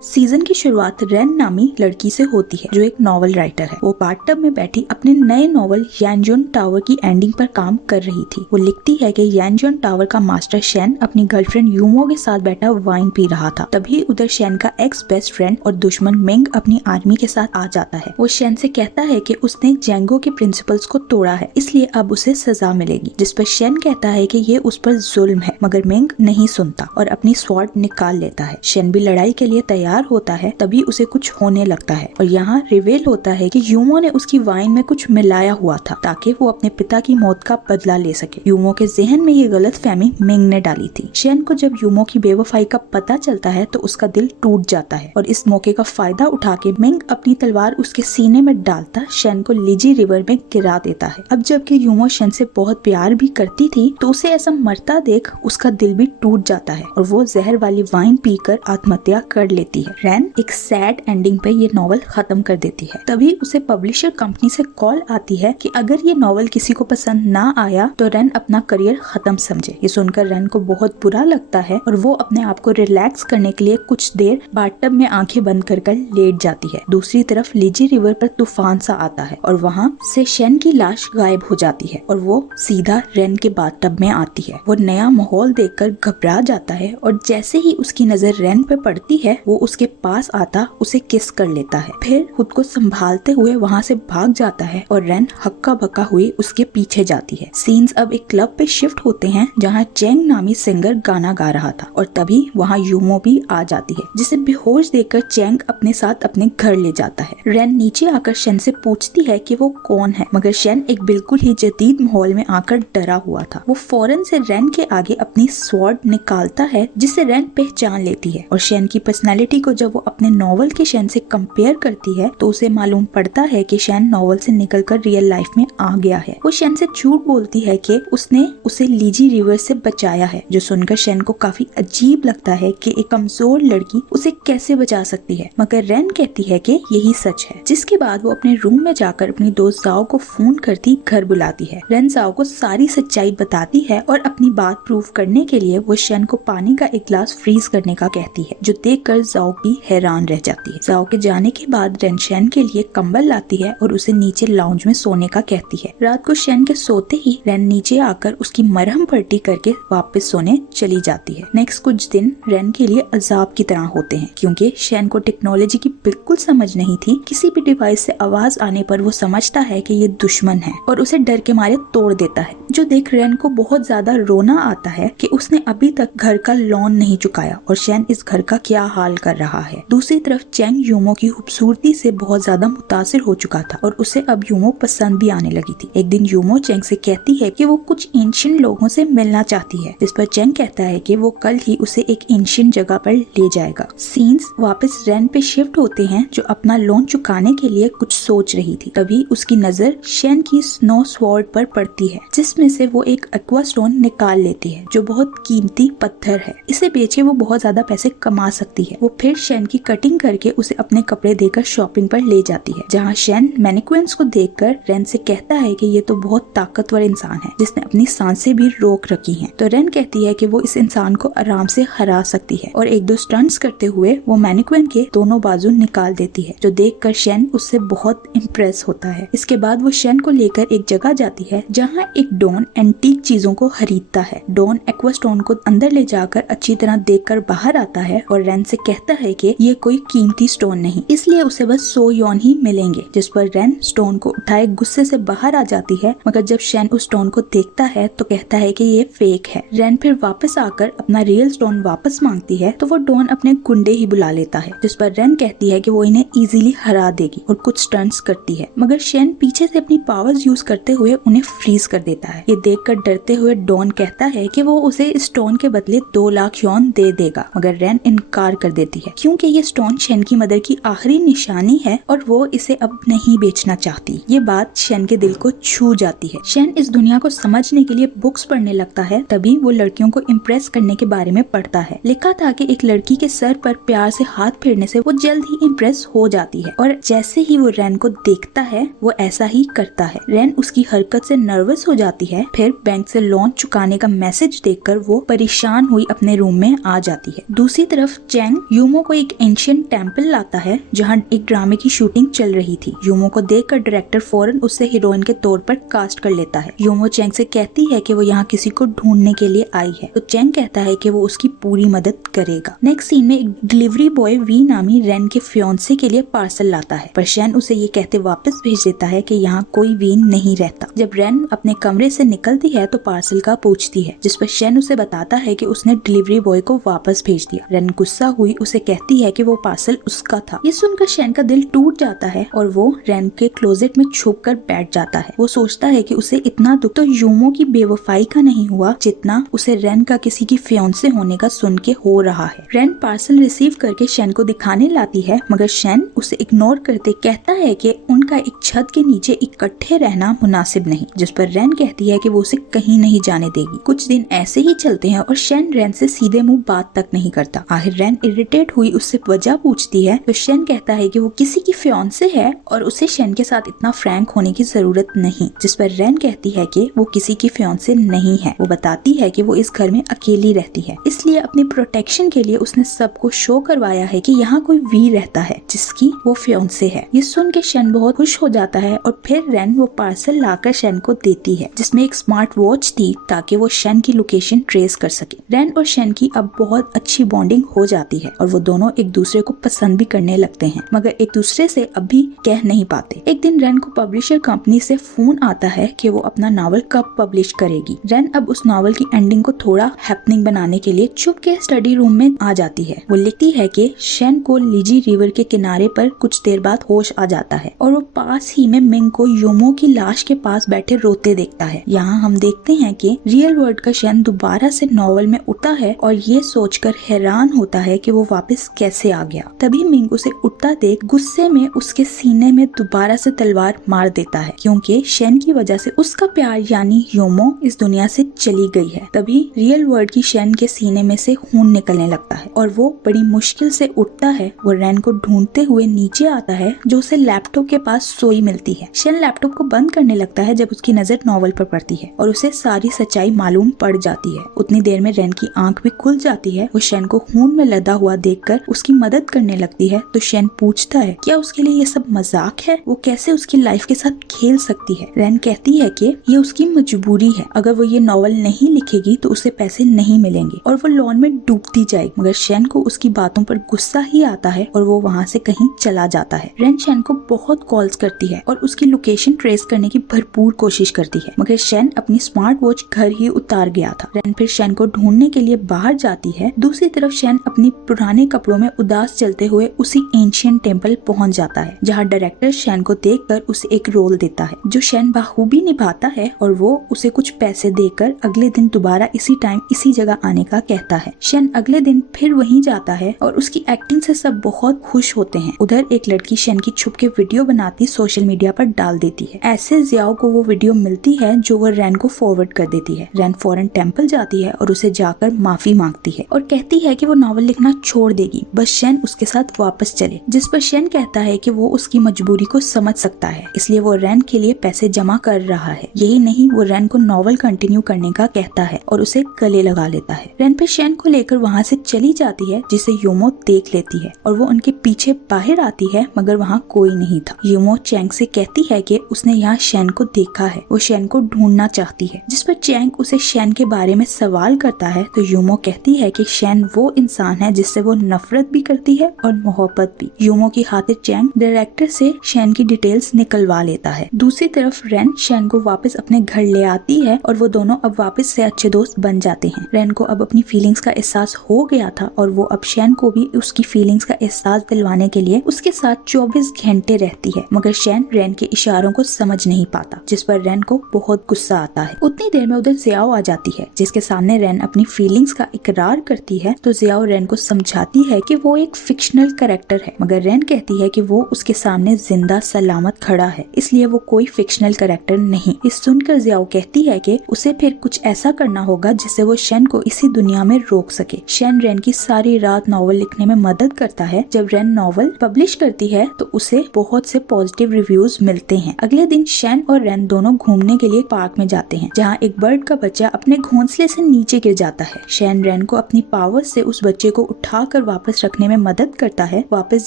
Season की शुरुआत rain नामी लड़की से होती है जो एक नॉवल राइटर है। वो बाथटब में बैठी अपने नए नॉवल यांजोन टावर की एंडिंग पर काम कर रही थी। वो लिखती है कि यांजोन टावर का मास्टर शेन अपनी गर्लफ्रेंड यूमो के साथ बैठा वाइन पी रहा था। तभी उधर शेन का एक्स बेस्ट फ्रेंड और दुश्मन मेंग अपनी आर्मी के साथ आ जाता है। वो शेन से कहता है कि उसने जेंगो के प्रिंसिपल्स को तोड़ा है, इसलिए अब उसे सजा मिलेगी। जिस पर शेन कहता है कि ये उस पर जुल्म है, मगर मेंग नहीं सुनता और अपनी स्वॉर्ड निकाल लेता है। शेन भी लड़ाई के लिए तैयार होता है, तभी उसे कुछ होने लगता है और यहाँ रिवील होता है कि यूमो ने उसकी वाइन में कुछ मिलाया हुआ था ताकि वो अपने पिता की मौत का बदला ले सके। यूमो के जहन में ये गलतफहमी मेंग ने डाली थी। शेन को जब यूमो की बेवफाई का पता चलता है तो उसका दिल टूट जाता है और इस मौके का फायदा उठा के मेंग अपनी तलवार उसके सीने में डालता शेन को लीजी रिवर में गिरा देता है। अब जबकि यूमो शेन से बहुत प्यार भी करती थी तो उसे ऐसा मरता देख उसका दिल भी टूट जाता है और वो जहर वाली वाइन पीकर आत्महत्या कर लेती है। रेन एक सैड एंडिंग पे ये नॉवल खत्म कर देती है। तभी उसे पब्लिशर कंपनी से कॉल आती है कि अगर ये नॉवल किसी को पसंद ना आया तो रेन अपना करियर खत्म समझे। ये सुनकर रेन को बहुत बुरा लगता है और वो अपने आप को रिलैक्स करने के लिए कुछ देर बाथटब में आंखें बंद कर लेट जाती है। दूसरी तरफ लीजी रिवर पर तूफान सा आता है और वहाँ से शेन की लाश गायब हो जाती है और वो सीधा रेन के बाथटब में आती है। वो नया माहौल देखकर घबरा जाता है और जैसे ही उसकी नजर रेन पे पड़ती है वो उसके पास आता उसे किस कर लेता है। फिर खुद को संभालते हुए वहाँ से भाग जाता है और रेन हक्का बक्का हुई उसके पीछे जाती है। सीन्स अब एक क्लब पे शिफ्ट होते हैं जहाँ चेंग नामी सिंगर गाना गा रहा था और तभी वहाँ यूमो भी आ जाती है, जिसे बेहोश देखकर चेंग अपने साथ अपने घर ले जाता है। रेन नीचे आकर शेन से पूछती है कि वो कौन है, मगर शेन एक बिल्कुल ही जदीद माहौल में आकर डरा हुआ था। वो फौरन से रेन के आगे अपनी स्वॉर्ड निकालता है जिसे रेन पहचान लेती है और शेन की पर्सनैलिटी को जब वो अपने नॉवल के शेन से कंपेयर करती है तो उसे मालूम पड़ता है कि शेन नॉवल से निकलकर रियल लाइफ में आ गया है। वो शेन से झूठ बोलती है कि उसने उसे लीजी रिवर से बचाया है, जो सुनकर शेन को काफी अजीब लगता है कि एक कमजोर लड़की उसे कैसे बचा सकती है, मगर रेन कहती है कि यही सच है। जिसके बाद वो अपने रूम में जाकर अपनी दोस्त जाओ को फोन करती घर बुलाती है। रेन जाओ को सारी सच्चाई बताती है और अपनी बात प्रूव करने के लिए वो शेन को पानी का एक ग्लास फ्रीज करने का कहती है, जो देखकर जाओ भी हैरान रह जाती है। जाओ के जाने के बाद रेन शेन के लिए कंबल लाती है और उसे नीचे लाउंज में सोने का कहती है। रात को शेन के सोते ही रेन नीचे आकर उसकी मरहम पट्टी करके वापस सोने चली जाती है। नेक्स्ट कुछ दिन रेन के लिए अजाब की तरह होते हैं क्योंकि शेन को टेक्नोलॉजी की बिल्कुल समझ नहीं थी। किसी भी डिवाइस से आवाज आने पर वो समझता है कि ये दुश्मन है और उसे डर के मारे तोड़ देता है, जो देख रेन को बहुत ज्यादा रोना आता है कि उसने अभी तक घर का लोन नहीं चुकाया और शेन इस घर का क्या हाल कर रहा है। दूसरी तरफ चेंग यूमो की खूबसूरती से बहुत ज्यादा मुतासिर हो चुका था और उसे अब यूमो पसंद भी आने लगी थी। एक दिन यूमो चेंग से कहती है कि वो कुछ एंशिएंट लोगों से मिलना चाहती है, जिस पर चेंग कहता है कि वो कल ही उसे एक एंशिएंट जगह पर ले जाएगा। सीन्स वापस रेन पे शिफ्ट होते हैं जो अपना लोन चुकाने के लिए कुछ सोच रही थी। तभी उसकी नजर शेन की स्नो स्वॉर्ड पर पड़ती है, जिसमें से वो एक एक्वा स्टोन निकाल लेती है जो बहुत कीमती पत्थर है। इसे बेच के वो बहुत ज्यादा पैसे कमा सकती है। वो फिर शेन की कटिंग करके उसे अपने कपड़े देकर शॉपिंग पर ले जाती है, जहाँ शेन मैनिक्विन्स को देखकर रेन से कहता है कि ये तो बहुत ताकतवर इंसान है जिसने अपनी सांसें भी रोक रखी हैं। तो रेन कहती है कि वो इस इंसान को आराम से हरा सकती है और एक दो स्टंट्स करते हुए वो मैनिक्विन के दोनों बाजू निकाल देती है, जो देखकर शेन उससे बहुत इम्प्रेस होता है। इसके बाद वो शेन को लेकर एक जगह जाती है जहाँ एक डॉन एंटीक चीजों को खरीदता है। डॉन एक्वा स्टोन को अंदर ले जाकर अच्छी तरह देखकर बाहर आता है और रेन से कहता है कि ये कोई कीमती स्टोन नहीं, इसलिए उसे बस 100 यॉन ही मिलेंगे। जिस पर रेन स्टोन को उठाए गुस्से से बाहर आ जाती है, मगर जब शेन उस स्टोन को देखता है तो कहता है कि ये फेक है। रेन फिर वापस आकर अपना रियल स्टोन वापस मांगती है तो वो डॉन अपने गुंडे ही बुला लेता है, जिस पर रेन कहती है कि वो इन्हें इजीली हरा देगी और कुछ स्टंट्स करती है, मगर शेन पीछे से अपनी पावर्स यूज करते हुए उन्हें फ्रीज कर देता है। ये देखकर डरते हुए डॉन कहता है कि वो उसे इस स्टोन के बदले 2 लाख यॉन दे देगा, मगर रेन इनकार कर देती है क्योंकि ये स्टोन शेन की मदर की आखिरी निशानी है और वो इसे अब नहीं बेचना चाहती। ये बात शेन के दिल को छू जाती है। शेन इस दुनिया को समझने के लिए बुक्स पढ़ने लगता है। तभी वो लड़कियों को इम्प्रेस करने के बारे में पढ़ता है। लिखा था कि एक लड़की के सर पर प्यार से हाथ फेरने से वो जल्द ही इम्प्रेस हो जाती है और जैसे ही वो रेन को देखता है वो ऐसा ही करता है। रेन उसकी हरकत से नर्वस हो जाती जाती है। फिर बैंक से लोन चुकाने का मैसेज देखकर वो परेशान हुई अपने रूम में आ जाती है। दूसरी तरफ चैंग यूमो को एक एंशिएंट टेम्पल लाता है जहाँ एक ड्रामे की शूटिंग चल रही थी। यूमो को देखकर डायरेक्टर फौरन उससे हीरोइन के तौर पर कास्ट कर लेता है। यूमो चैंग से कहती है कि वो यहाँ किसी को ढूंढने के लिए आई है, तो चैंग कहता है कि वो उसकी पूरी मदद करेगा। नेक्स्ट सीन में एक डिलीवरी बॉय वी नामी रेन के फियांसे के लिए पार्सल लाता है, पर शैन उसे ये कहते वापस भेज देता है कि यहाँ कोई वी नहीं रहता। जब रेन अपने कमरे से निकलती है तो पार्सल का पूछती है, जिस पर शैन उसे बताता है कि उसने डिलीवरी बॉय को वापस भेज दिया। रेन गुस्सा हुई उसे कहती है कि वो पार्सल उसका था। ये सुनकर शैन का दिल टूट जाता है और वो रेन के क्लोजेट में छुप कर बैठ जाता है। वो सोचता है कि उसे इतना दुख तो यूमो की बेवफाई का नहीं हुआ जितना उसे रेन का किसी की फियांसे होने का सुन के हो रहा है। रेन पार्सल रिसीव करके शैन को दिखाने लाती है, मगर शैन उसे इग्नोर करते कहता है कि उनका एक छत के नीचे इकट्ठे रहना मुनासिब नहीं, जिस पर रेन कहती है कि वो उसे कहीं नहीं जाने देगी। कुछ दिन ऐसे ही चलते हैं और शैन रेन से सीधे मुंह बात तक नहीं करता। आखिर रेन इरिटेट हुई उससे वजह पूछती है तो शैन कहता है कि वो किसी की फियांसे है और उसे शैन के साथ इतना फ्रैंक होने की जरूरत नहीं, जिस पर रेन कहती है कि वो किसी की फियांसे नहीं है। वो बताती है कि वो इस घर में अकेली रहती है, इसलिए अपनी प्रोटेक्शन के लिए उसने सबको शो करवाया है कि यहाँ कोई वी रहता है जिसकी वो फियांसे है। ये सुन के शैन बहुत खुश हो जाता है और फिर रेन वो पार्सल लाकर शैन को देती है, जिसमें एक स्मार्ट वॉच थी ताकि वो शैन की लोकेशन ट्रेस कर सके। रेन और शैन की अब बहुत अच्छी बॉन्डिंग हो जाती है और वो दोनों एक दूसरे को पसंद भी करने लगते हैं, मगर एक दूसरे से अभी कह नहीं पाते। एक दिन रेन को पब्लिशर कंपनी से फोन आता है कि वो अपना नावल कब पब्लिश करेगी। रेन अब उस नावल की एंडिंग को थोड़ा हैपनिंग बनाने के लिए चुप के स्टडी रूम में आ जाती है। वो लिखती है कि शैन को लीजी रिवर के किनारे पर कुछ देर बाद होश आ जाता है और वो पास ही में मिंग को यूमो की लाश के पास बैठे रोते देखता है। यहाँ हम देखते हैं कि रियल वर्ल्ड का शैन दोबारा से नॉवल में उठता है और ये सोचकर हैरान होता है कि वो वापस कैसे आ गया। तभी मिंग उसे उठता देख गुस्से में उसके सीने में दोबारा से तलवार मार देता है, क्योंकि शैन की वजह से उसका प्यार यानी यूमो इस दुनिया से चली गई है। तभी रियल वर्ल्ड की शैन के सीने में से खून निकलने लगता है और वो बड़ी मुश्किल से उठता है। वो रेन को ढूंढते हुए नीचे आता है जो उसे लैपटॉप के पास सोई मिलती है। शैन लैपटॉप को बंद करने लगता है जब उसकी नजर नॉवल पर पड़ती है और उसे सारी सच्चाई मालूम पड़ जाती है। उतनी देर में रेन की आंख भी खुल जाती है। वो शैन को खून में लदा हुआ देखकर उसकी मदद करने लगती है, तो शैन पूछता है क्या उसके लिए ये सब मजाक है, वो कैसे उसकी लाइफ के साथ खेल सकती है। रेन कहती है कि ये उसकी मजबूरी है, अगर वो ये नॉवल नहीं लिखेगी तो उसे पैसे नहीं मिलेंगे और वो लॉन में डूबती जाएगी। मगर शैन को उसकी बातों पर गुस्सा ही आता है और वो वहाँ से कहीं चला जाता है। रेन शैन को बहुत कॉल्स करती है और उसकी लोकेशन ट्रेस करने की भरपूर कोशिश करती है, मगर शैन अपनी स्मार्ट वॉच घर ही उतार गया था। रेन फिर शैन को ढूंढने के लिए बाहर जाती है। दूसरी तरफ शैन अपनी पुराने कपड़ों में उदास चलते हुए उसी एंशिएंट टेम्पल पहुंच जाता है, जहां डायरेक्टर शैन को देखकर उसे एक रोल देता है जो शैन बखूबी निभाता है और वो उसे कुछ पैसे देकर अगले दिन दोबारा इसी टाइम इसी जगह आने का कहता है। शैन अगले दिन फिर वहीं जाता है और उसकी एक्टिंग से सब बहुत खुश होते हैं। उधर एक लड़की शैन की छुप के वीडियो बनाती सोशल मीडिया पर डाल देती है। ऐसे जियाओ को वो वीडियो मिलती है जो वो रेन को फॉरवर्ड कर देती है। रेन फौरन टेम्पल जाती है और उसे जाकर माफी मांगती है और कहती है कि वो नॉवल लिखना छोड़ देगी, बस शैन उसके साथ वापस चले। जिस पर शैन कहता है कि वो उसकी मजबूरी को समझ सकता है, इसलिए वो रेन के लिए पैसे जमा कर रहा है। यही नहीं, वो रेन को नॉवल कंटिन्यू करने का कहता है और उसे गले लगा लेता है। रेन पे शैन को लेकर वहाँ से चली जाती है, जिसे यूमो देख लेती है और वो उनके पीछे बाहर आती है, मगर वहाँ कोई नहीं था। यूमो चैंग से कहती है कि उसने यहाँ शैन को देखा है, वो शैन को ढूंढना चाहती है। जिस पर चैंग उसे शैन के बारे में सवाल करता है तो यूमो कहती है कि शैन वो इंसान है जिससे वो नफरत भी करती है और मोहब्बत भी। यूमो की खातिर चैंग डायरेक्टर से शैन की डिटेल्स निकलवा लेता है। दूसरी तरफ रेन शैन को वापस अपने घर ले आती है और वो दोनों अब वापस से अच्छे दोस्त बन जाते हैं। रेन को अब अपनी फीलिंग्स का एहसास हो गया था और वो अब शैन को भी उसकी फीलिंग्स का एहसास दिलवाने के लिए उसके साथ 24 घंटे रहती है, मगर शैन रेन के इशारों को समझ नहीं पाता, जिस पर रेन को बहुत गुस्सा आता है। उतनी देर में उधर जियाओ आ जाती है, जिसके सामने रेन अपनी फीलिंग्स का इकरार करती है। तो जियाओ रेन को समझाती है कि वो एक फिक्शनल कैरेक्टर है, मगर रेन कहती है कि वो उसके सामने जिंदा सलामत खड़ा है, इसलिए वो कोई फिक्शनल कैरेक्टर नहीं। इस सुनकर जियाओ कहती है कि उसे फिर कुछ ऐसा करना होगा जिससे वो शैन को इसी दुनिया में रोक सके। शैन रेन की सारी रात नॉवल लिखने में मदद करता है। जब रेन रेन नॉवल पब्लिश करती है तो उसे बहुत से पॉजिटिव रिव्यूज मिलते हैं। अगले दिन शैन और रेन दोनों घूमने के लिए पार्क में जाते हैं, जहाँ एक बर्ड का बच्चा अपने घोंसले से नीचे गिर जाता है। शैन रेन को अपनी पावर से उस बच्चे को उठाकर वापस रखने में मदद करता है। वापस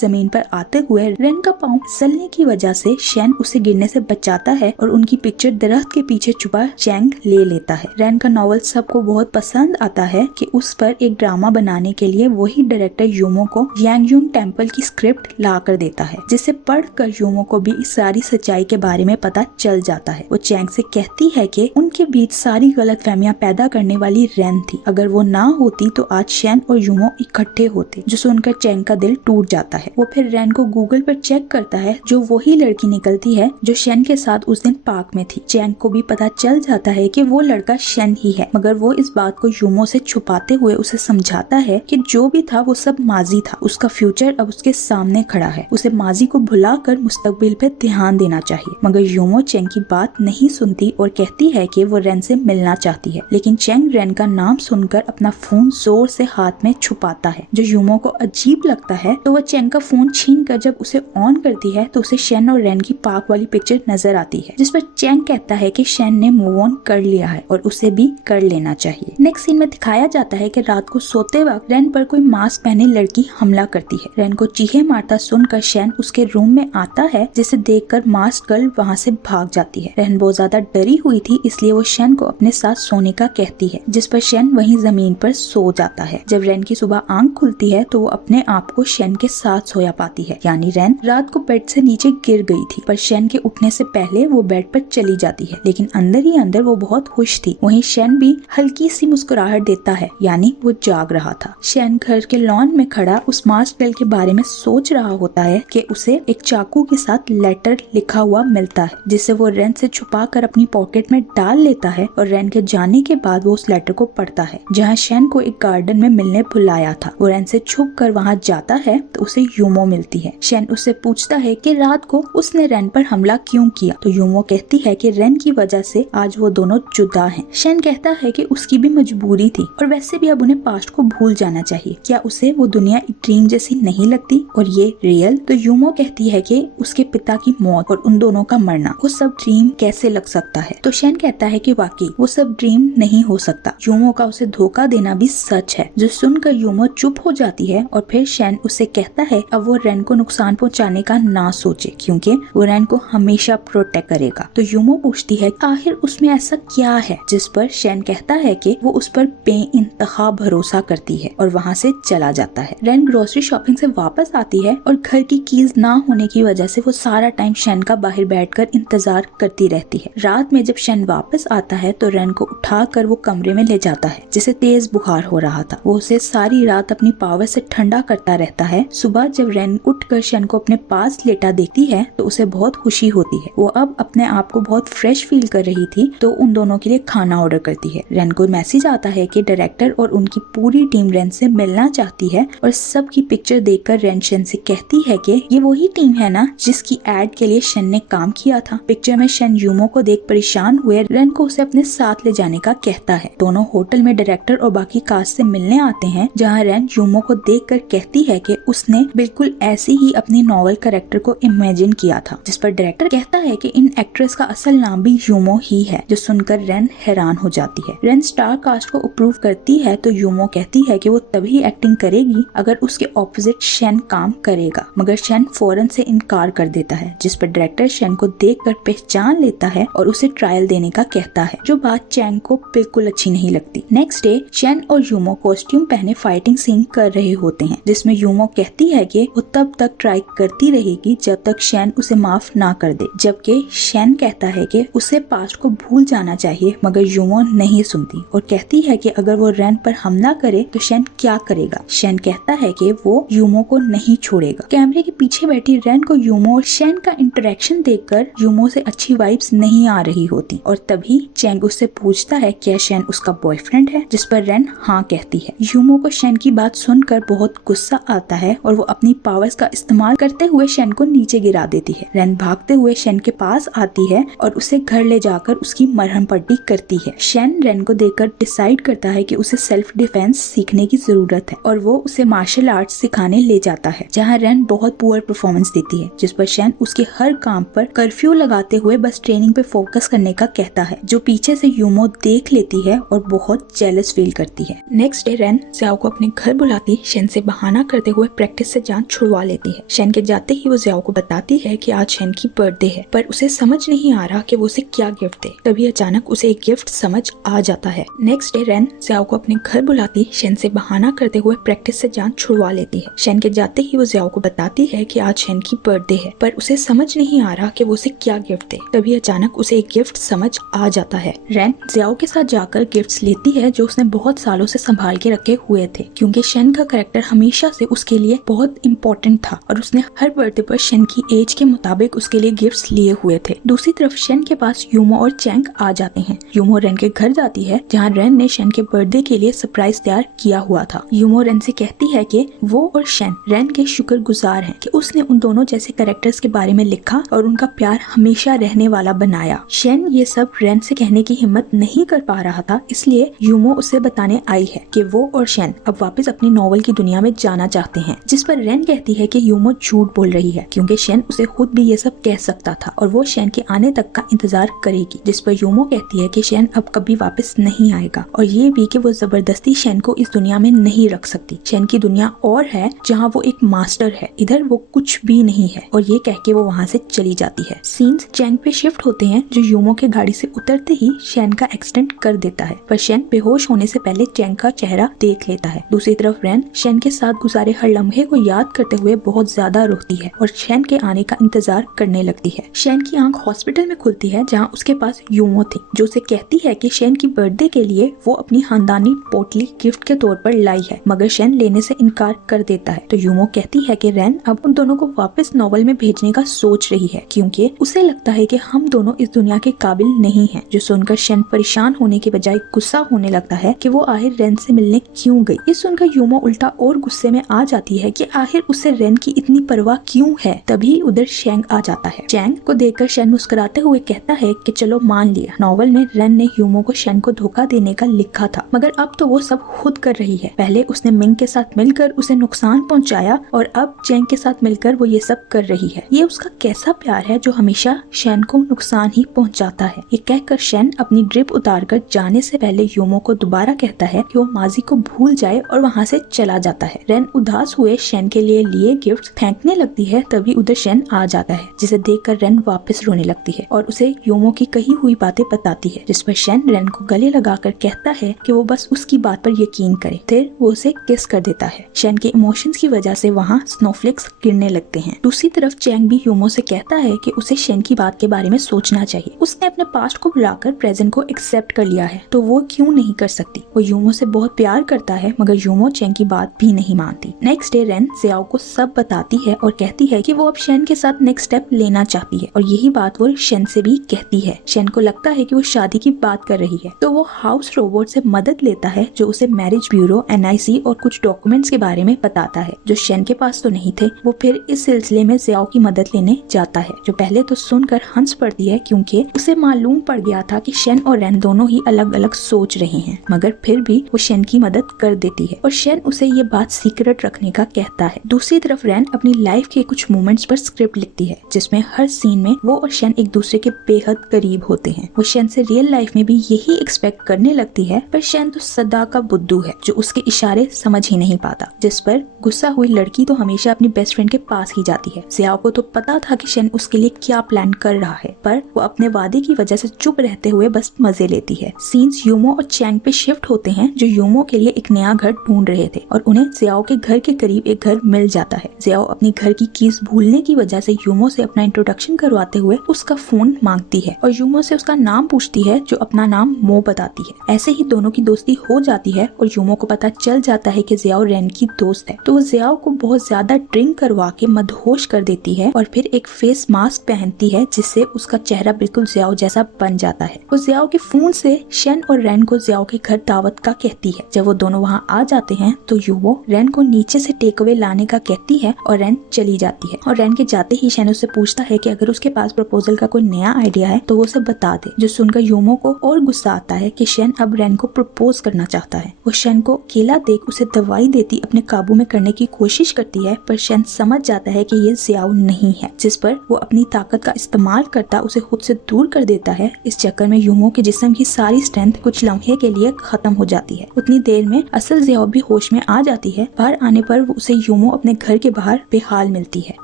जमीन पर आते हुए रेन का पाँव फिसलने की वजह से शैन उसे गिरने से बचाता है और उनकी पिक्चर दरख्त के पीछे छुपा चैंग ले लेता है। रेन का नॉवल सबको बहुत पसंद आता है कि उस पर एक ड्रामा बनाने के लिए वही डायरेक्टर यूमो को यांगजून टेम्पल की स्क्रिप्ट ला कर देता है, जिसे पढ़कर यूमो को भी इस सारी सच्चाई के बारे में पता चल जाता है। वो चैंग से कहती है कि उनके बीच सारी गलतफहमियां पैदा करने वाली रेन थी। अगर वो ना होती तो आज शैन और यूमो इकट्ठे होते। जो सुनकर चैंग का दिल टूट जाता है। वो फिर रेन को गूगल पर चेक करता है, जो वही लड़की निकलती है जो शैन के साथ उस दिन पार्क में थी। चैंग को भी पता चल जाता है कि वो लड़का शैन ही है, मगर वो इस बात को यूमो से छुपाते हुए उसे समझाता है कि जो भी था वो सब माजी था, उसका फ्यूचर अब उसके सामने खड़ा है, उसे माजी को भुलाकर मुस्तकबिल पे ध्यान देना चाहिए। मगर यूमो चैंग की बात नहीं सुनती और कहती है कि वो रेन से मिलना चाहती है, लेकिन चैंग रेन का नाम सुनकर अपना फोन जोर से हाथ में छुपाता है। जो यूमो को अजीब लगता है तो वो चैंग का फोन छीन कर जब उसे ऑन करती है तो उसे शैन और रेन की पार्क वाली पिक्चर नजर आती है, जिस पर चैंग कहता है कि शैन ने मूव ऑन कर लिया है और उसे भी कर लेना चाहिए। नेक्स्ट सीन में दिखाया जाता है कि रात को सोते वक्त रेन पर कोई मास्क पहने लड़की हमला करती है। रेन को चीखे मारता सुनकर शैन उसके रूम में आता है, जिसे देखकर मास्क गर्ल वहाँ से भाग जाती है। रेन बहुत ज्यादा डरी हुई थी, इसलिए वो शैन को अपने साथ सोने का कहती है, जिस पर शैन वहीं जमीन पर सो जाता है। जब रेन की सुबह आंख खुलती है तो वो अपने आप को शैन के साथ सोया पाती है, यानी रेन रात को बेड से नीचे गिर गई थी, पर शैन के उठने से पहले वो बेड पर चली जाती है। लेकिन अंदर ही अंदर वो बहुत खुश थी। वहीं शैन भी हल्की सी मुस्कुराहट देता है, यानी वो जाग रहा था। शैन घर के लॉन में खड़ा उस मास्क गर्ल के बारे में सोच रहा होता है कि उसे एक चाकू के साथ लेटर लिखा हुआ मिलता है, जिसे वो रेन से छुपा कर अपनी पॉकेट में डाल लेता है। और रेन के जाने के बाद वो उस लेटर को पढ़ता है, जहाँ शैन को एक गार्डन में मिलने बुलाया था। वो रेन से छुप कर वहाँ जाता है तो उसे यूमो मिलती है। शैन उससे पूछता है कि रात को उसने रेन पर हमला क्यों किया, तो यूमो कहती है कि रेन की वजह से आज वो दोनों जुदा हैं। शैन कहता है कि उसकी भी मजबूरी थी और वैसे भी अब उन्हें पास्ट को भूल जाना चाहिए। क्या उसे वो दुनिया एक ड्रीम जैसी नहीं लगती और ये रियल? तो यूमो कहती है कि उसके पिता की मौत और उन दोनों का मरना वो सब ड्रीम कैसे लग सकता है। तो शैन कहता है कि वाकई वो सब ड्रीम नहीं हो सकता। यूमो का उसे धोखा देना भी सच है। जो सुनकर यूमो चुप हो जाती है और फिर शैन उससे कहता है अब वो रेन को नुकसान पहुंचाने का ना सोचे, क्योंकि वो रेन को हमेशा प्रोटेक्ट करेगा। तो यूमो पूछती है आखिर उसमें ऐसा क्या है, जिस पर शैन कहता है कि वो उस पर बेइंतहा भरोसा करती है और वहाँ से चला जाता है। रेन ग्रोसरी शॉपिंग से वापस आती है और घर की कीज ना होने की वजह से वो सारा टाइम शैन का बाहर बैठकर इंतजार करती रहती है। रात में जब शैन वापस आता है तो रेन को उठाकर वो कमरे में ले जाता है, जिसे तेज बुखार हो रहा था। वो उसे सारी रात अपनी पावर से ठंडा करता रहता है। सुबह जब रेन उठकर शैन को अपने पास लेटा देखती है तो उसे बहुत खुशी होती है। वो अब अपने आप को बहुत फ्रेश फील कर रही थी, तो उन दोनों के लिए खाना ऑर्डर करती है। रेन को मैसेज आता है कि डायरेक्टर और उनकी पूरी टीम रेन से मिलना चाहती है और सबकी पिक्चर देखकर रेन शैन से कहती है कि ये वही टीम है ना जिसकी एड के लिए शैन ने काम किया था। पिक्चर में शैन यूमो को देख परेशान हुए रेन को उसे अपने साथ ले जाने का कहता है। दोनों होटल में डायरेक्टर और बाकी कास्ट से मिलने आते हैं, जहाँ रेन यूमो को देखकर कहती है कि उसने बिल्कुल ऐसे ही अपनी नॉवल कैरेक्टर को इमेजिन किया था, जिस पर डायरेक्टर कहता है कि इन एक्ट्रेस का असल नाम भी यूमो ही है। जो सुनकर रेन हैरान हो जाती है। रेन स्टार कास्ट को अप्रूव करती है तो यूमो कहती है कि वो तभी एक्टिंग करेगी अगर उसके ऑपोजिट शैन काम करेगा, मगर शैन फौरन से इनकार कर देता है, जिस पर डायरेक्टर शैन को देखकर पहचान लेता है और उसे ट्रायल देने का कहता है, जो बात चैंग को बिल्कुल अच्छी नहीं लगती। नेक्स्ट डे शैन और यूमो कॉस्ट्यूम पहने फाइटिंग सीन कर रहे होते हैं, जिसमें यूमो कहती है कि वो तब तक ट्राई करती रहेगी जब तक शैन उसे माफ ना कर दे, जबकि शैन कहता है कि उसे पास्ट को भूल जाना चाहिए, मगर यूमो नहीं सुनती और कहती है कि अगर वो रेन पर हमला करे तो शैन क्या करेगा। शैन कहता है कि वो यूमो को नहीं छोड़ेगा। कैमरे के पीछे बैठी रेन को यूमो और शैन का इंटरेक्शन देखकर यूमो से अच्छी वाइब्स नहीं आ रही होती और तभी चैंग उससे पूछता है क्या शैन उसका बॉयफ्रेंड है, जिस पर रेन हाँ कहती है। यूमो को शैन की बात सुनकर बहुत गुस्सा आता है और वो अपनी पावर्स का इस्तेमाल करते हुए शैन को नीचे गिरा देती है। रेन भागते हुए शैन के पास आती है और उसे घर ले जाकर उसकी मरहम पट्टी करती है। शैन रेन को देखकर डिसाइड करता है कि उसे सेल्फ डिफेंस सीखने की जरूरत है और वो उसे मार्शल आर्ट्स सिखाने ले जाता है, जहाँ रेन बहुत पुअर परफॉर्मेंस देती है, जिस पर शेन उसके हर काम पर कर्फ्यू लगाते हुए बस ट्रेनिंग पे फोकस करने का कहता है, जो पीछे से यूमो देख लेती है और बहुत जेलस फील करती है। नेक्स्ट डे रेन ज़ियाओ को अपने घर बुलाती शेन से बहाना करते हुए प्रैक्टिस से जान छुड़वा लेती है। शेन के जाते ही वो ज़ियाओ को बताती है कि आज शेन की बर्थडे है, पर उसे समझ नहीं आ रहा कि वो उसे क्या गिफ्ट दे। तभी अचानक उसे एक गिफ्ट समझ आ जाता है। नेक्स्ट डे रेन ज़ियाओ को अपने घर बुलाती शेन से बहाना करते हुए प्रैक्टिस से जान छुड़वा लेती है। शेन के जाते ही वो ज़ियाओ को बताती है कि आज शेन की बर्थडे है, पर उसे समझ नहीं आ रहा कि वो उसे क्या गिफ्ट दे। तभी अचानक उसे एक गिफ्ट समझ आ जाता है। रेन ज़ियाओ के साथ जाकर गिफ्ट्स लेती है जो उसने बहुत सालों से संभाल के रखे हुए थे, क्योंकि शेन का कैरेक्टर हमेशा से उसके लिए बहुत इम्पोर्टेंट था और उसने हर बर्थडे पर शेन की एज के मुताबिक उसके लिए गिफ्ट्स लिए हुए थे। दूसरी तरफ शेन के पास यूमो और चैंग आ जाते हैं। यूमो रेन के घर जाती है, जहाँ रेन ने शेन के बर्थडे के लिए सरप्राइज तैयार किया हुआ था। यूमो रेन से कहती है कि वो और शेन रेन के शुक्रगुजार हैं कि उसने उन दोनों जैसे कैरेक्टर्स के बारे में लिखा और उनका प्यार हमेशा रहने वाला बनाया। शेन ये सब रेन से कहने की हिम्मत नहीं कर पा रहा था, इसलिए यूमो उसे बताने आई है कि वो और शेन अब वापस अपनी नॉवल की दुनिया में जाना चाहते हैं, जिस पर रेन कहती है कि यूमो झूठ बोल रही है, क्योंकि शेन उसे खुद भी ये सब कह सकता था और वो शेन के आने तक का इंतजार करेगी। जिस पर यूमो कहती है कि शेन अब कभी वापस नहीं आएगा और ये भी कि वो जबरदस्ती शेन को इस दुनिया में नहीं रख सकती। शेन की दुनिया और है जहाँ वो एक मास्टर है, इधर वो कुछ भी नहीं है, और ये कह के वो वहाँ से चली जाती है। सीन्स चैंग पे शिफ्ट होते हैं, जो यूमो के गाड़ी से उतरते ही शेन का एक्सीडेंट कर देता है, पर शेन बेहोश होने से पहले चैंग का चेहरा देख लेता है। दूसरी तरफ रेन शेन के साथ गुजारे हर लम्हे को याद करते हुए बहुत ज्यादा रोती है और शेन के आने का इंतजार करने लगती है। शेन की आंख हॉस्पिटल में खुलती है, जहाँ उसके पास यूमो थी, जो उसे कहती है कि शेन की बर्थडे के लिए वो अपनी खानदानी पोटली गिफ्ट के तौर पर लाई है, मगर शेन लेने से इनकार कर देता है। तो यूमो कहती है कि रेन अब उन दोनों को वापस नॉवल में भेजने का सोच रही है, क्योंकि उसे लगता है कि हम दोनों इस दुनिया के काबिल नहीं हैं। जो सुनकर शेन परेशान होने के बजाय गुस्सा होने लगता है कि वो आखिर रेन से मिलने क्यों गई। ये सुनकर यूमो उल्टा और गुस्से में आ जाती है कि आखिर उसे रेन की इतनी परवाह क्यों है। तभी उधर चैंग आ जाता है। चैंग को देखकर शेन मुस्कुराते हुए कहता है कि चलो मान लिया, नॉवल में रेन ने यूमो को शेन को धोखा देने का लिखा था, मगर अब तो वो सब खुद कर रही है। पहले उसने मिंग के साथ मिलकर उसे नुकसान पहुंचाया और अब चैंग के साथ मिलकर वो ये सब कर रही है। ये उसका कैसा प्यार है जो हमेशा शेन को नुकसान ही पहुंचाता है। ये कहकर शेन अपनी ड्रिप उतारकर जाने से पहले यूमो को दोबारा कहता है कि वो माजी को भूल जाए और वहाँ से चला जाता है। रेन उदास हुए शेन के लिए गिफ्ट फेंकने लगती है, तभी उधर शेन आ जाता है, जिसे देखकर रेन वापस रोने लगती है और उसे यूमो की कही हुई बातें बताती है, जिस पर शेन रेन को गले लगाकर कहता है कि वो बस उसकी बात पर यकीन करे। फिर वो उसे किस कर देता है। शेन के इमोशंस की वजह से वहाँ स्नोफ्लेक्स गिरने लगते हैं। दूसरी तरफ चैंग भी यूमो से कहता है कि उसे शेन की बात के बारे में सोचना चाहिए। उसने अपने पास्ट को भुलाकर प्रेजेंट को एक्सेप्ट कर लिया है, तो वो क्यों नहीं कर सकती। वो यूमो से बहुत प्यार करता है, मगर यूमो चैंग की बात भी नहीं मानती। नेक्स्ट डे रेन ज़ियाओ को सब बताती है और कहती है कि वो अब शेन के साथ नेक्स्ट स्टेप लेना चाहती है, और यही बात वो शेन से भी कहती है। शेन को लगता है कि वो शादी की बात कर रही है, तो वो हाउस रोबोट से मदद लेता है, जो उसे मैरिज ब्यूरो, NIC और कुछ डॉक्यूमेंट्स के बारे में बताता है, जो शेन के पास तो नहीं थे। वो फिर इस सिलसिले में ज़ियाओ की मदद लेने जाता है, जो पहले तो सुनकर हंस पड़ती है, क्योंकि उसे मालूम पड़ गया था कि शेन और रेन दोनों ही अलग अलग सोच रहे हैं, मगर फिर भी वो शेन की मदद कर देती है और शेन उसे ये बात सीक्रेट रखने का कहता है। दूसरी तरफ रेन अपनी लाइफ के कुछ मोमेंट्स पर स्क्रिप्ट लिखती है, जिसमें हर सीन में वो और शेन एक दूसरे के बेहद करीब होते हैं। वो शेन से रियल लाइफ में भी यही एक्सपेक्ट करने लगती है, पर शेन तो सदा का बुद्धू है, जो उसके इशारे समझ ही नहीं पाता, जिस पर गुस्सा हुई लड़की तो हमेशा अपनी बेस्ट फ्रेंड के पास ही जाती है। ज़ियाओ को तो पता था कि शेन उसके लिए क्या प्लान कर रहा है, पर वो अपने वादे की वजह से चुप रहते हुए बस मजे लेती है। सीन्स यूमो और चैंग पे शिफ्ट होते हैं, जो यूमो के लिए एक नया घर ढूंढ रहे थे और उन्हें ज़ियाओ के घर के करीब एक घर मिल जाता है। ज़ियाओ अपनी घर की कीज भूलने की वजह से यूमो से अपना इंट्रोडक्शन करवाते हुए उसका फोन मांगती है और यूमो से उसका नाम पूछती है, जो अपना नाम मो बताती है। ऐसे ही दोनों की दोस्ती हो जाती है और यूमो को पता चल जाता है कि ज़ियाओ रेन की दोस्त है, तो वो ज़ियाओ को बहुत ज्यादा ड्रिंक करवा के मदहोश कर देती है और फिर एक फेस मास्क पहनती है, जिससे उसका चेहरा बिल्कुल ज़ियाओ जैसा बन जाता है। वो ज़ियाओ के फोन से शेन और रेन को ज़ियाओ के घर दावत का कहती है। जब वो दोनों वहाँ आ जाते हैं तो यूवो रेन को नीचे से टेक अवे लाने का कहती है और रेन चली जाती है। और रेन के जाते ही शेन उससे पूछता है कि अगर उसके पास प्रपोजल का कोई नया आइडिया है तो वो उसे बता दे, जो सुनकर यूमो को और गुस्सा आता है कि शेन अब रेन को प्रपोज करना चाहता है। वो शेन को अकेला देख उसे दवाई देती अपने काबू में करने की कोशिश करती है, पर शेन समझ जाता है कि ये जियाओ नहीं है, जिस पर वो अपनी ताकत का इस्तेमाल करता उसे खुद से दूर कर देता है। इस चक्कर में यूमो के जिस्म की सारी स्ट्रेंथ कुछ लम्हे के लिए खत्म हो जाती है। उतनी देर में असल जियाओ भी होश में आ जाती है। बाहर आने पर वो उसे यूमो अपने घर के बाहर बेहाल मिलती है,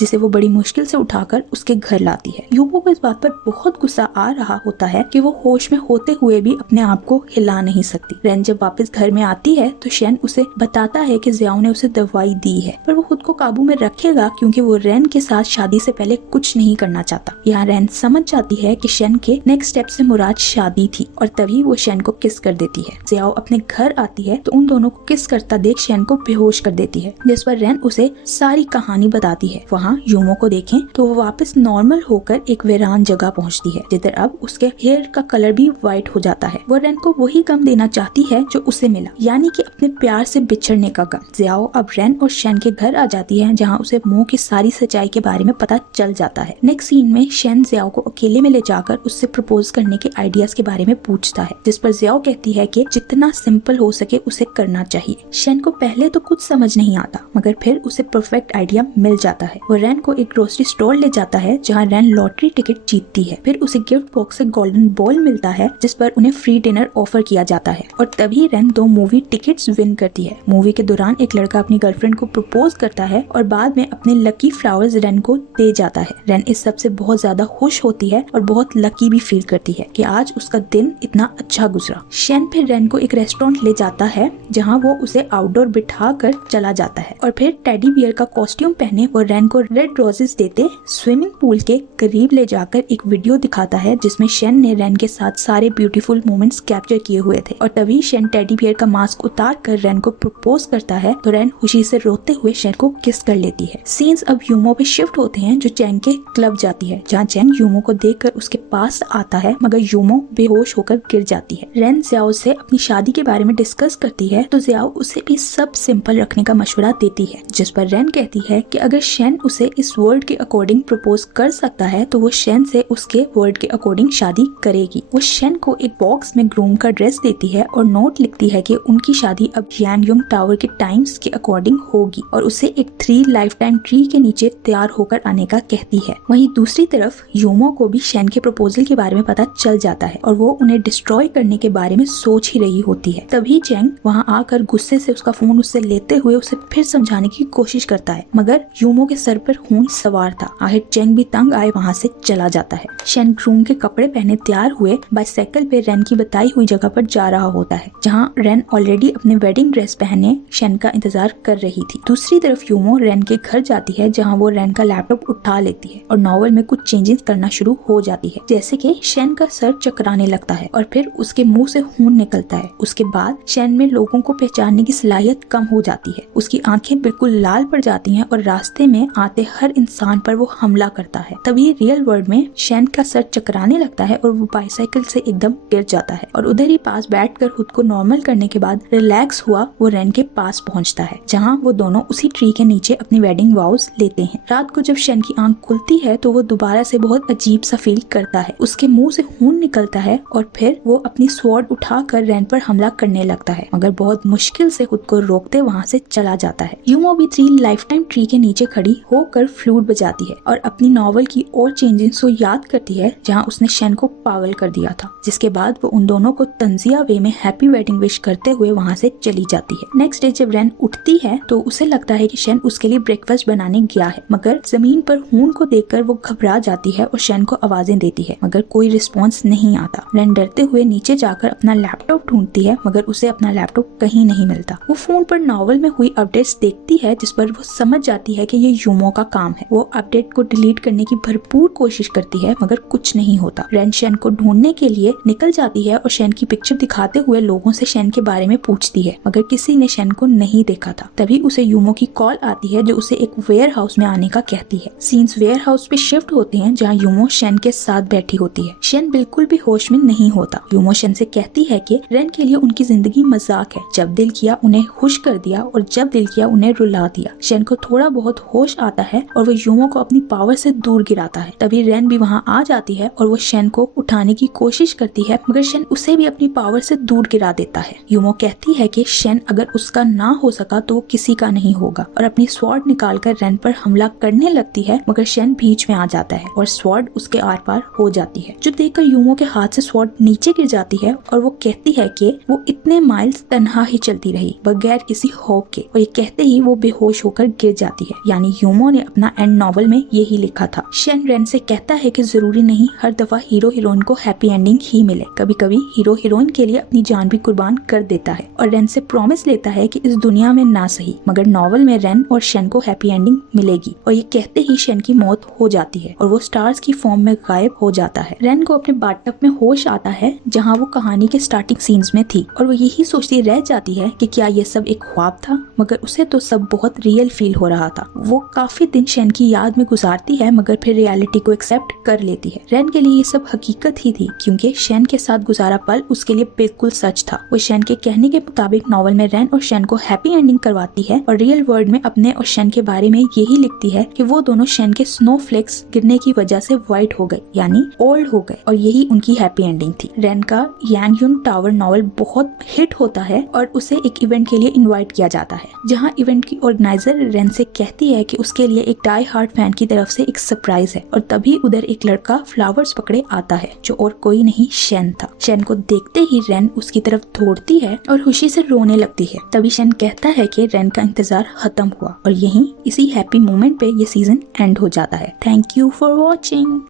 जिसे वो बड़ी मुश्किल से उठाकर उसके घर लाती है। यूमो को इस बात पर बहुत गुस्सा आ रहा होता है कि वो होश में होते हुए भी अपने आप को हिला नहीं सकती। रेन जब वापस घर में आती है तो शेन उसे बताता है कि जियाओ ने उसे दवाई दी है, पर वो खुद को काबू में रखेगा क्योंकि वो रेन के साथ शादी से पहले कुछ नहीं करना चाहता। यहाँ रेन समझ जाती है कि शेन के नेक्स्ट स्टेप से मुराद शादी थी और तभी वो शेन को किस कर देती है। जियाओ अपने घर आती है तो उन दोनों को किस करता देख शेन को बेहोश कर देती है, जिस पर रेन उसे सारी कहानी बताती है। वहाँ यूमो को देखें तो वो वापस नॉर्मल होकर एक वीरान जगह पहुँचती है, जिधर अब उसके हेयर का कलर भी व्हाइट हो जाता है। वो रेन को वही गम देना चाहती है जो उसे मिला, यानी कि अपने प्यार से बिछड़ने का गम। जियाओ अब रेन और शेन के घर आ जाती है, जहाँ उसे मुंह की सारी सच्चाई के बारे में पता चल जाता है। नेक्स्ट सीन में शेन जियाओ को अकेले में ले जाकर उससे प्रपोज करने के आइडियाज के बारे में पूछता है, जिस पर जियाओ कहती है कि जितना सिंपल हो सके उसे करना चाहिए। शेन को पहले तो कुछ समझ नहीं आता, मगर फिर उसे परफेक्ट आइडिया मिल जाता है। वो रेन को एक ग्रोसरी स्टोर ले जाता है, जहाँ रेन लॉटरी टिकट जीतती है। फिर उसे गिफ्ट बॉक्स से गोल्डन बॉल मिलता है, जिस पर उन्हें फ्री डिनर ऑफर किया जाता है और तभी रेन 2 मूवी टिकट्स विन करती है। मूवी के दौरान एक लड़का अपनी गर्लफ्रेंड को प्रपोज करता है और बाद में अपने लकी फ्लावर्स रेन को दे जाता है। रेन इस सब से बहुत ज्यादा खुश होती है और बहुत लकी भी फील करती है कि आज उसका दिन इतना अच्छा गुजरा। शेन फिर रेन को एक रेस्टोरेंट ले जाता है, जहाँ वो उसे आउटडोर बिठा कर चला जाता है और फिर टेडी बियर का कॉस्ट्यूम पहने वो रेन को रेड रोजेस देते स्विमिंग पूल के करीब ले जाकर एक वीडियो दिखाता है, जिसमें शेन ने रेन के साथ सारे ब्यूटीफुल मोमेंट्स कैप्चर किए हुए थे। और तभी शेन टेडी बियर का मास्क उतार कर रेन को प्रपोज करता है तो रेन खुशी से रोते हुए शेन को किस कर लेती है। सीन्स अब यूमो पे शिफ्ट होते हैं, जो चैंग के क्लब जाती है, जहाँ चैंग यूमो को देखकर उसके पास आता है, मगर यूमो बेहोश होकर गिर जाती है। रेन जियाओ से अपनी शादी के बारे में डिस्कस करती है तो जियाओ उसे भी सब सिंपल रखने का मशवरा देती है, जिस पर रेन कहती है कि अगर शेन उसे इस वर्ड के अकॉर्डिंग प्रपोज कर सकता है तो वो शेन से उसके वर्ड के अकॉर्डिंग शादी करेगी। वो शेन को एक बॉक्स में ग्रूम का ड्रेस देती है और नोट लिखती है कि उनकी शादी अब यानयुंग टावर के टाइम्स के अकॉर्डिंग होगी और उसे एक 3 लाइफ टाइम ट्री के नीचे तैयार होकर आने का कहती है। वहीं दूसरी तरफ यूमो को भी शेन के प्रपोजल के बारे में पता चल जाता है और वो उन्हें डिस्ट्रॉय करने के बारे में सोच ही रही होती है। तभी चैंग वहाँ आकर गुस्से से उसका फोन उससे लेते हुए उसे फिर समझाने की कोशिश करता है, मगर यूमो के सर पर खून सवार था। आखिर चैंग भी तंग आए वहाँ से चला जाता है। शेन ग्रूम के कपड़े पहने तैयार हुए बाइसाइकिल पे रेन की बताई हुई जगह पर जा रहा होता है, जहाँ रेन ऑलरेडी अपने वेडिंग ड्रेस पहने शेन का इंतजार कर रही थी। दूसरी तरफ यूमो रेन के घर जाती है, जहाँ वो रेन का लैपटॉप उठा लेती है और नॉवल में कुछ चेंजेस करना शुरू हो जाती है, जैसे कि शेन का सर चकराने लगता है और फिर उसके मुंह से खून निकलता है। उसके बाद शेन में लोगों को पहचानने की सलाहियत कम हो जाती है, उसकी आंखें बिल्कुल लाल पड़ जाती हैं और रास्ते में आते हर इंसान पर वो हमला करता है। तभी रियल वर्ल्ड में शेन का सर चकराने लगता है और वो बाइसाइकिल से एकदम गिर जाता है और उधर ही पास बैठकर खुद को नॉर्मल करने के बाद रिलैक्स हुआ वो रेन के पास पहुंचता है, जहां वो दोनों उसी ट्री के नीचे अपनी वेडिंग वाउज लेते हैं। रात को जब शेन की आंख खुलती है तो वो दोबारा से बहुत अजीब सा फील करता है। उसके मुंह से खून निकलता है और फिर वो अपनी स्वॉर्ड उठाकर रेन पर हमला करने लगता है, मगर बहुत मुश्किल से खुद को रोकते वहाँ से चला जाता है। यूमो भी 3 लाइफ टाइम ट्री के नीचे खड़ी होकर फ्लूट बजाती है और अपनी नॉवल की और चेंजेस को याद करती है, जहाँ उसने शेन को पागल कर दिया था। जिसके बाद वो उन दोनों को तंजिया वे में हैप्पी वेडिंग विश करते हुए वहाँ से चली जाती है। नेक्स्ट डे जब रेन उठती है तो उसे लगता है कि शेन उसके लिए ब्रेकफास्ट बनाने गया है, मगर जमीन पर खून को देखकर वो घबरा जाती है और शेन को आवाजें देती है, मगर कोई रिस्पॉन्स नहीं आता। रेन डरते हुए नीचे जाकर अपना लैपटॉप ढूंढती है, मगर उसे अपना लैपटॉप कहीं नहीं मिलता। वो फोन पर नॉवल में हुई अपडेट्स देखती है, जिस पर वो समझ जाती है कि ये यूमो का काम है। वो अपडेट को डिलीट करने की भरपूर कोशिश करती है, मगर कुछ नहीं होता। रेन शेन को ढूंढने के लिए निकल जाती है और शेन की पिक्चर दिखाते हुए लोगों से शेन के बारे में पूछती है, मगर किसी ने शेन को नहीं देखा था। तभी उसे यूमो की कॉल आती है, जो उसे एक वेयर हाउस में आने का कहती है। सीन्स वेयर हाउस पे शिफ्ट होते हैं, जहाँ यूमो शेन के साथ बैठी होती है। शेन बिल्कुल भी होश में नहीं होता। यूमो शेन से कहती है कि रेन के लिए उनकी जिंदगी मजाक है, जब दिल किया उन्हें खुश कर दिया और जब दिल किया उन्हें रुला दिया। शेन को थोड़ा बहुत होश आता है और वो यूमो को अपनी पावर से दूर गिराता है। तभी रेन भी वहाँ आ जाती है और वो शेन को उठाने की कोशिश करती है, मगर शेन उसे भी अपनी पावर से दूर गिरा देता है। यूमो कहती है कि शेन अगर उसका ना हो सका तो वो किसी का नहीं होगा और अपनी स्वॉर्ड निकालकर रेन पर हमला करने लगती है, मगर शेन बीच में आ जाता है और स्वॉर्ड उसके आर पार हो जाती है, जो देखकर यूमो के हाथ से स्वॉर्ड नीचे गिर जाती है और वो कहती है कि वो इतने माइल्स तन्हा ही चलती रही बगैर किसी होप के, और ये कहते ही वो बेहोश होकर गिर जाती है। यानी यूमो ने अपना एंड नॉवल में यही लिखा था। शेन रेन से कहता है कि जरूरी नहीं हर दफा हीरो हीरोइन को हैप्पी एंडिंग ही मिले, कभी कभी हीरो हीरोइन के लिए अपनी जान भी कुर्बान कर देता है, और रेन से प्रॉमिस लेता है कि इस दुनिया में ना सही मगर नॉवल में रेन और शेन को हैप्पी एंडिंग मिलेगी। और ये कहते ही शेन की मौत हो जाती है और वो स्टार्स की फॉर्म में गायब हो जाता है। रेन को अपने बाथटब में होश आता है जहाँ वो कहानी के स्टार्टिंग सीन्स में थी, और वो यही सोचती रह जाती है कि क्या ये सब एक ख्वाब था, मगर उसे तो सब बहुत रियल फील हो रहा था। वो काफी दिन शेन की याद में गुजारती है मगर फिर रियलिटी को एक्सेप्ट कर लेती है। रेन के लिए ये सब हकीकत ही थी क्योंकि शेन के साथ गुजारा पल उसके लिए बिल्कुल सच था। वो शेन के कहने के मुताबिक नॉवल में रेन और शेन को हैप्पी एंडिंग करवाती है और रियल वर्ल्ड में अपने और शेन के बारे में यही लिखती है कि वो दोनों शेन के स्नोफ्लेक्स गिरने की वजह से व्हाइट हो गए यानी ओल्ड हो गए, और यही उनकी हैप्पी एंडिंग थी। रेन का यांगयुन टावर नॉवल बहुत हिट होता है और उसे एक इवेंट के लिए इनवाइट किया जाता है, जहाँ इवेंट की ऑर्गेनाइजर रेन से कहती है कि उसके लिए एक डाई हार्ड फैन की तरफ से एक सरप्राइज है, और तभी उधर एक लड़का फ्लावर्स पकड़े आता है जो और कोई नहीं शेन था। शेन को देखते ही रेन उसकी तरफ दौड़ती है और खुशी से रोने लगती है। तभी शेन कहता है कि रेन का इंतजार खत्म हुआ, और यहीं इसी हैप्पी मोमेंट पे ये सीजन एंड हो जाता है। Thank you for watching.